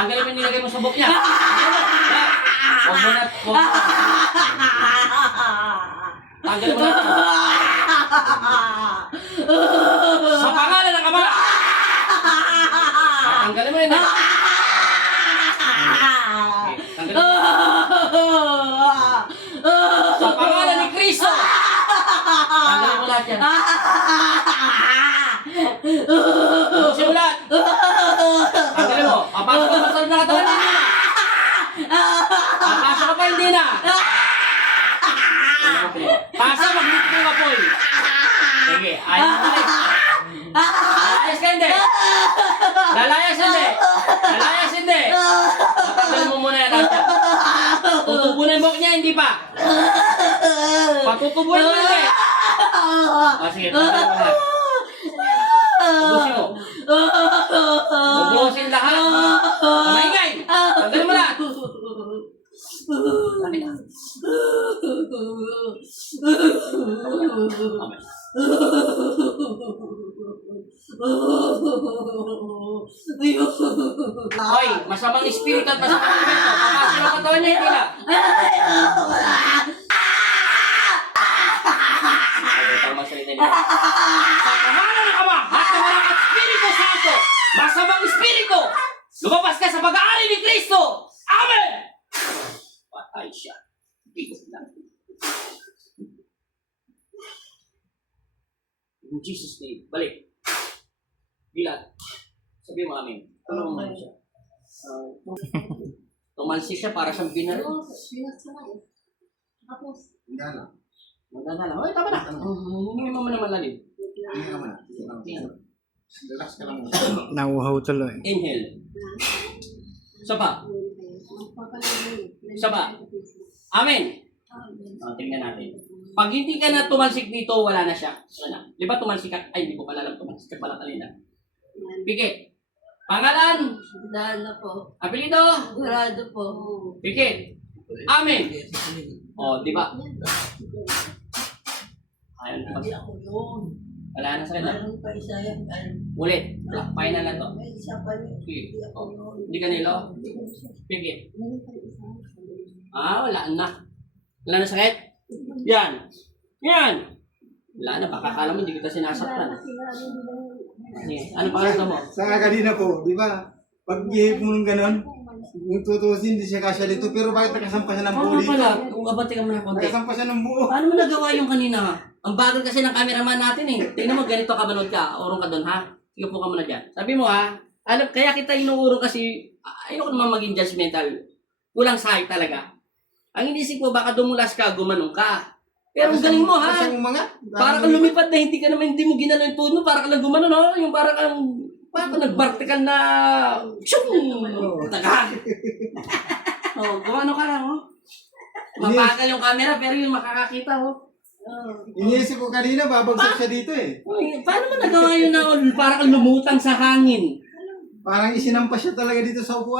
Tanggalin mo yung nilagay mo sa buhok niya. Huwag mo na. Tanggalin mo na. Sa pangalan ng Ama. Tanggalin mo yun. Tanggalin mo. Sa pangalan ni Kristo. Tanggalin mo lahat yan. Simulat. Tanggalin mo. Papasok ka pa sa nakatawan na. Papasok ka pa hindi na. Pasok, mag-hit mo ka po. Sige, ayos mo ulit. Lalayas ka hindi. Lalayas hindi. Lalayas hindi. Matanggalin mo muna yan lahat yan. Tutubunan yung buhok niya, hindi pa. Patutubunan mo hindi. Sige, tanggalin mo lahat. Ubusin mo. Ubusin lahat. Maingay. Tanggalin mo lahat. Hoy, masamang espiritu at masamang elemento. Papasok ang katawan niya, hindi na. Tama salita niya. Sa pangalan ng Ama, at ng Anak at Espiritu Santo, masamang espiritu, lumabas ka sa pag-aari ni Kristo. Amen! Patay siya. Bigot lang. In Jesus' name. Balik. Bilat. Sabi mo amin. Ano mo siya? Tumalsik siya para siyang binaro. Maganda lang. Okay, tama na. Hindi mo naman lalim. Relax ka lang. Nauhaw tuloy. Inhale. Isa pa. Isa pa. Amen. Tingnan natin. Pag hindi ka na tumalsik dito, wala na siya. Wala na. Di ba tumalsik ka? Ay, hindi ko pala alam tumalsik ka pala kanina. Pikit. Pangalan? Dana po. Apelido? Grado po. Pikit. Amen. O, di ba? Ayun. Ako yun. Wala na sa kanya. Meron pa isa yan. Ulit. Final na to. May isa pa yun. Sige. Hindi ako yun. Hindi ka nilo? Pikit. Meron pa isa. Wala na. Wala na sakit? Yan. Yan. Wala na. Baka akala mo hindi kita sinasaktan. Sige. Ano pangalan mo? Sa kanina po, di ba? Pag ihip mo ng ganon, yung tutusin, hindi siya kasya dito. Pero bakit nakasampa siya ng buo Oo dito? pala. Kung abante ka muna konti. Nakasampa siya ng buo. Paano mo nagawa yung kanina? Ang bagal kasi ng cameraman natin eh. Tingnan mo, ganito ka manood ka. Urong ka doon ha. Sige po ka muna dyan. Sabi mo ha, alam, kaya kita inuurong kasi, ayoko naman maging judgmental. Kulang sahig talaga. Ang inisip mo, baka dumulas ka, gumanong ka. Pero ang galing mo ha. Kasi yung mga... Para kang lumipad na hindi ka naman, hindi mo ginano yung tuno, para ka lang gumano, no? Yung para kang nag-vertical na... Shung! Taga! Gumano ka lang, oh. Mapagal yung camera, pero yung makakakita, oh. Iniisip ko kanina, babagsak siya dito eh. Paano mo nagawa yun na para kang lumutang sa hangin? Parang isinampa siya talaga dito sa upuan.